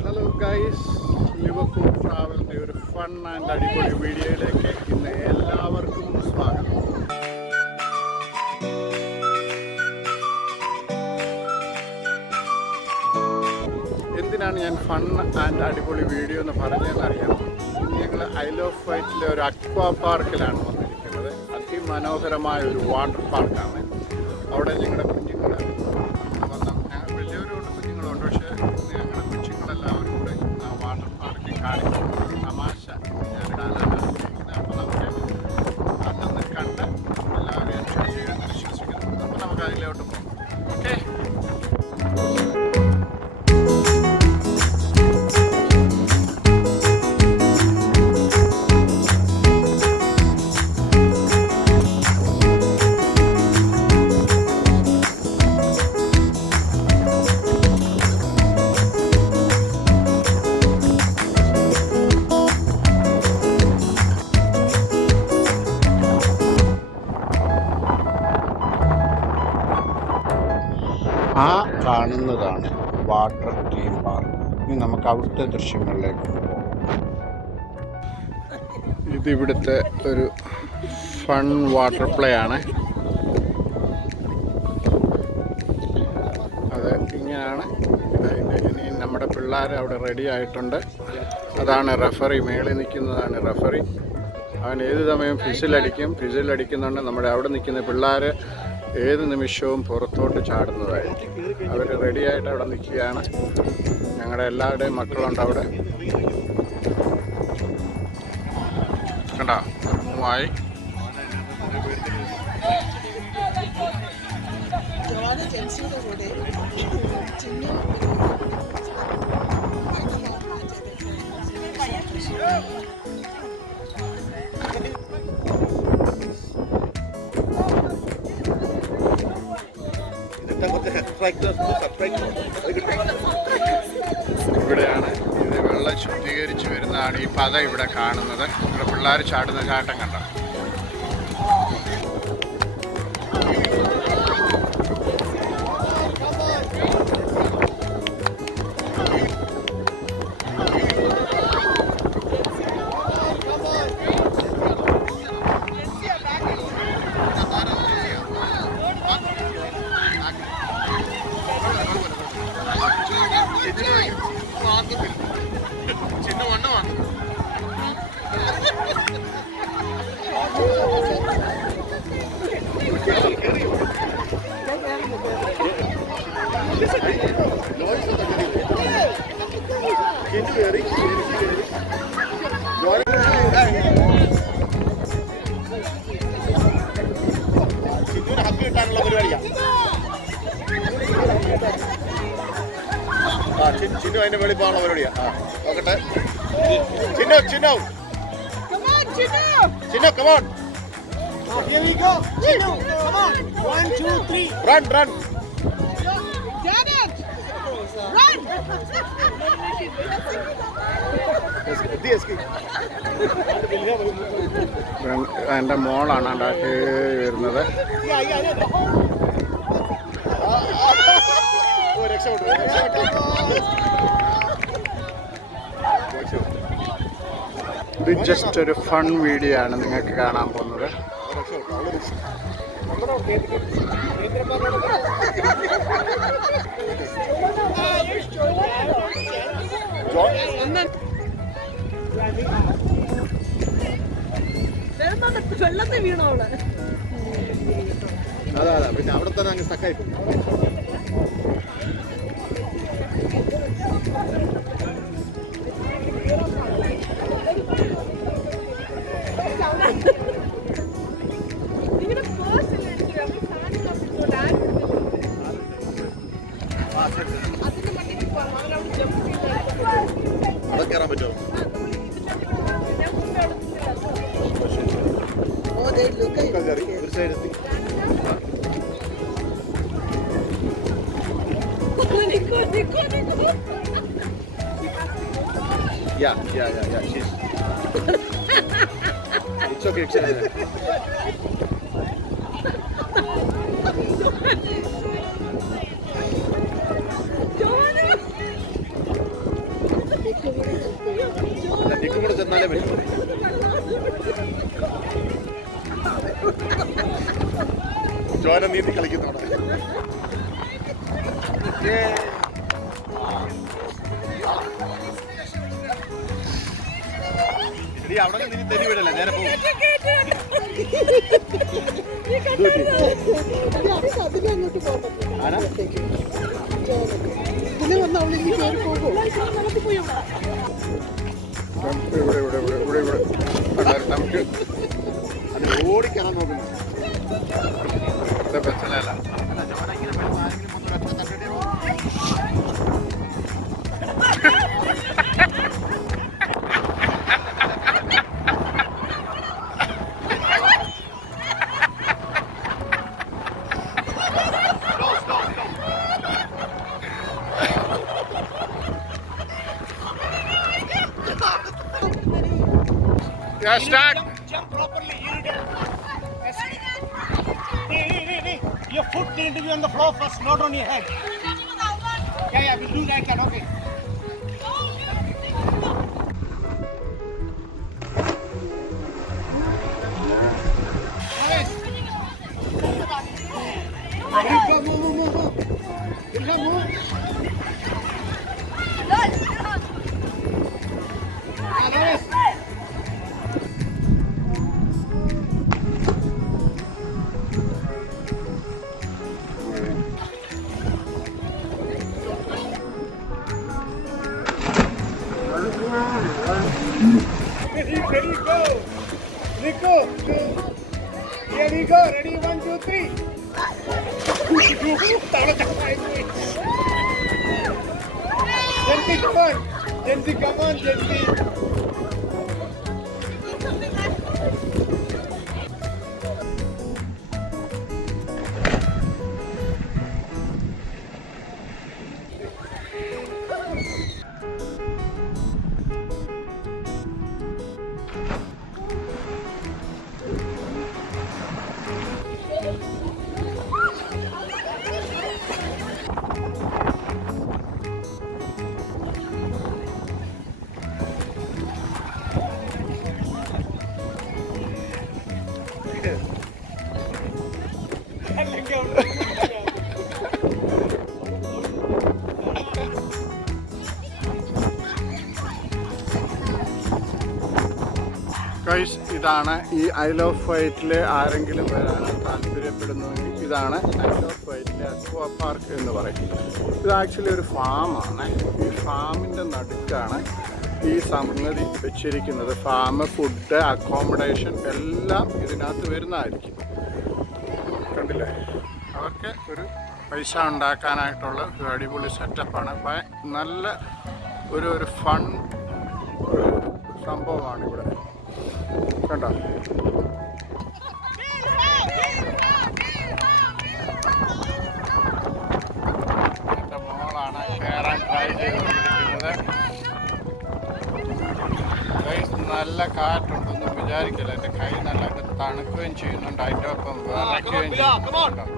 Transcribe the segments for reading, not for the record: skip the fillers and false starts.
Hello guys, Liverpool ട്രാവലിൻ്റെ ഒരു fun and അടിപൊളി വീഡിയോയിലേക്ക് ഇന്ന് എല്ലാവർക്കും സ്വാഗതം. എന്തിനാണ് ഞാൻ ഫൺ ആൻഡ് അടിപൊളി വീഡിയോ എന്ന് പറഞ്ഞതെന്നറിയാം. ഇന്ന് ഞങ്ങൾ ഐൽ ഓഫ് വൈറ്റിലെ ഒരു അക്വാ പാർക്കിലാണ് വന്നിരിക്കുന്നത്. അതിമനോഹരമായ ഒരു വാട്ടർ പാർക്കാണ്. അവിടെ ഞങ്ങളുടെ കുഞ്ഞുങ്ങൾ വലിയവരുണ്ട്, കുഞ്ഞുങ്ങളുണ്ട്. പക്ഷേ ഇന്ന് ഞങ്ങളുടെ കൊച്ചുങ്ങളെല്ലാവരും കൂടെ ആ വാട്ടർ പാർക്കിൽ കാണിക്കുന്ന തമാശ ഞാൻ കാണാനാണ് ആഗ്രഹിക്കുന്നത്. അപ്പോൾ നമുക്ക് അതൊന്ന് കണ്ട് എല്ലാവരും എൻജോയ് ചെയ്യുമെന്ന് വിശ്വസിക്കുന്നു. അപ്പോൾ നമുക്ക് അതിലോട്ട് പോകാം. ഓക്കെ. ആ കാണുന്നതാണ് വാട്ടർ തീം പാർക്ക്. ഇനി നമുക്ക് അവിടുത്തെ ദൃശ്യങ്ങളിലേക്ക് പോകാം. ഇതിവിടുത്തെ ഒരു ഫൺ വാട്ടർ പ്ലേ ആണ്. അത് ഇങ്ങനെയാണ്. ഇനി നമ്മുടെ പിള്ളേർ അവിടെ റെഡി ആയിട്ടുണ്ട്. അതാണ് റെഫറി, മേളിൽ നിൽക്കുന്നതാണ് റെഫറി. അവൻ ഏത് സമയവും ഫിസിലടിക്കുന്നുണ്ട്. നമ്മുടെ അവിടെ നിൽക്കുന്ന പിള്ളേർ ഏത് നിമിഷവും പുറത്തോട്ട് ചാടുന്നതായിരിക്കും. അവർ റെഡിയായിട്ട് അവിടെ നിൽക്കുകയാണ്. ഞങ്ങളുടെ എല്ലാവരുടെയും മക്കളുണ്ട് അവിടെ. കണ്ടോ, മൂവായി. ഇവിടെയാണ് ഇത് വെള്ളം ശുദ്ധീകരിച്ച് വരുന്നതാണ് ഈ പത ഇവിടെ കാണുന്നത്. ഇവിടെ പിള്ളേർ ചാടുന്ന ചാട്ടം കണ്ടോ. ചിന്നു അതിന്റെ വെളി പോകാനുള്ള പരിപാടിയാ. നോക്കട്ടെ. Chinnu Chinnu Chinnu come on. Here we go. Chinu, come on. 1, 2, 3. Run, run. Janet, run. എൻ്റെ മോളാണ് ഉണ്ടാക്കി വരുന്നത്. ഇത് ജസ്റ്റ് ഒരു ഫൺ വീഡിയോ ആണ് നിങ്ങൾക്ക് കാണാൻ പോകുന്നത്. വെള്ളത്തെ വീണോള്. അതാ പിന്നെ അവിടെ തന്നെ അങ്ങ് സ്റ്റക്കായി പോകും. അവിടെ കയറാൻ പറ്റുമോ? ഒരു സൈഡ് എത്തി. Yeah. She's. It's okay. Jonah നീന്തി കളിക്കുന്നവിടെ. അവിടെ നീ തെരി വിടല്ലേ, നേരെ പോകും. ഓടിക്കണം നോക്കുന്നു. Yeah, start. Jump properly. Your foot need to be on the floor first, not on your head. Yeah, we'll do that. Okay. Ready, go! Nico! Here we go! Ready, 1, 2, 3! Jensi, come on! Jensi, come on, Jensi! Guys, ഇതാണ് ഈ isle of വൈറ്റിൽ ആരെങ്കിലും വരാൻ താല്പര്യപ്പെടുന്നുവെങ്കിൽ ഇതാണ് isle of വൈറ്റിലെ aqua park എന്ന് പറയും. ഇത് actually ഒരു ഫാമാണ്. ഈ ഫാമിൻ്റെ നടുക്കാണ് ഈ സംഗതി വെച്ചിരിക്കുന്നത്. ഫാം, ഫുഡ്, അക്കോമഡേഷൻ എല്ലാം ഇതിനകത്ത് വരുന്നതായിരിക്കും. കണ്ടില്ലേ, അവർക്ക് ഒരു പൈസ ഉണ്ടാക്കാനായിട്ടുള്ള ഒരു അടിപൊളി സെറ്റപ്പാണ്. നല്ല ഒരു ഫൺ സംഭവമാണ് ഇവിടെ. കണ്ടോ, എൻ്റെ മോളാണ് കയറാൻ ട്രൈ ചെയ്തുകൊണ്ടിരിക്കുന്നത്. നല്ല കാറ്റുണ്ടെന്നും വിചാരിക്കില്ല. എൻ്റെ കൈ നല്ല തണുക്കുകയും ചെയ്യുന്നുണ്ട്. അതിൻ്റെ ഒപ്പം വിറയ്ക്കുകയും ചെയ്യുന്നുണ്ട്.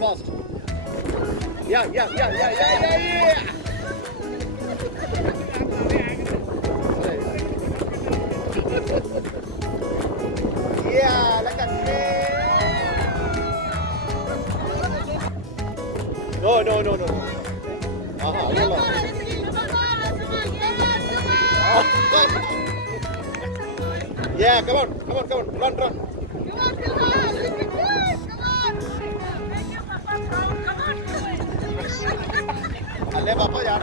Fast. Yeah. Yeah, like a No. Yeah, come on. Run. Alle papa yaar.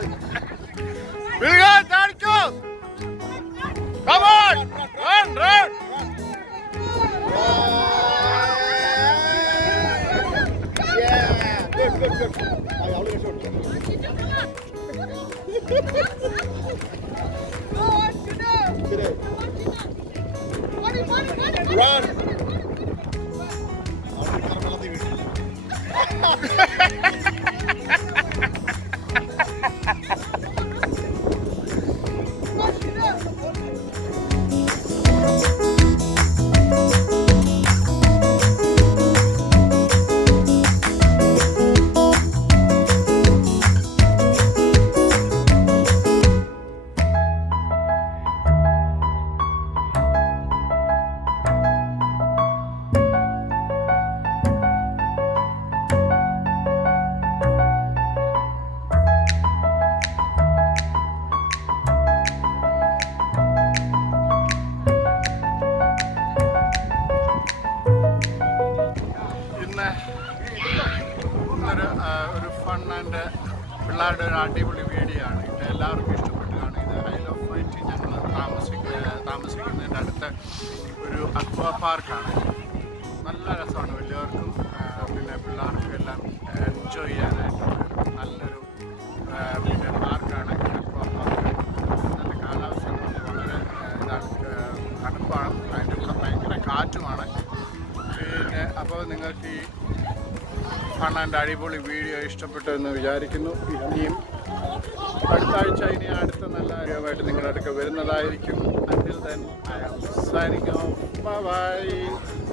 Bilga, Darko! Come on! Run! Yeah, good. I already shot. Run! ഒരു ഫൺ ആൻഡ് പിള്ളേരുടെ ഒരു അടിപൊളി വീഡിയോ ആണ്. ഇത് എല്ലാവർക്കും ഇഷ്ടപ്പെട്ടതാണ്. ഇത് ഐൽ ഓഫ് വൈറ്റ് ഞങ്ങൾ താമസിക്കുന്നതിൻ്റെ അടുത്ത് ഒരു അക്വാ പാർക്കാണ്. നല്ല രസമാണ്. വലിയവർക്കും പിന്നെ പിള്ളേർക്കും എല്ലാം എൻജോയ് ചെയ്യാനായിട്ടുള്ള നല്ലൊരു പിന്നെ പാർക്കാണ് അക്വാ പാർക്ക്. നല്ല കാലാവസ്ഥ വളരെ തണുപ്പാണ്. അതിൻ്റെ കൂടെ ഭയങ്കര കാറ്റുമാണ്. പിന്നെ അപ്പോൾ നിങ്ങൾക്ക് ഈ ഫൺ ആൻഡ് അടിപൊളി വീഡിയോ ഇഷ്ടപ്പെട്ടു എന്ന് വിചാരിക്കുന്നു. ഇനിയും അടുത്ത ആഴ്ച ഇനി അടുത്ത നല്ല കാര്യമായിട്ട് നിങ്ങളുടെ അടുക്ക വരുന്നതായിരിക്കും. Until then, I am signing off. Bye bye.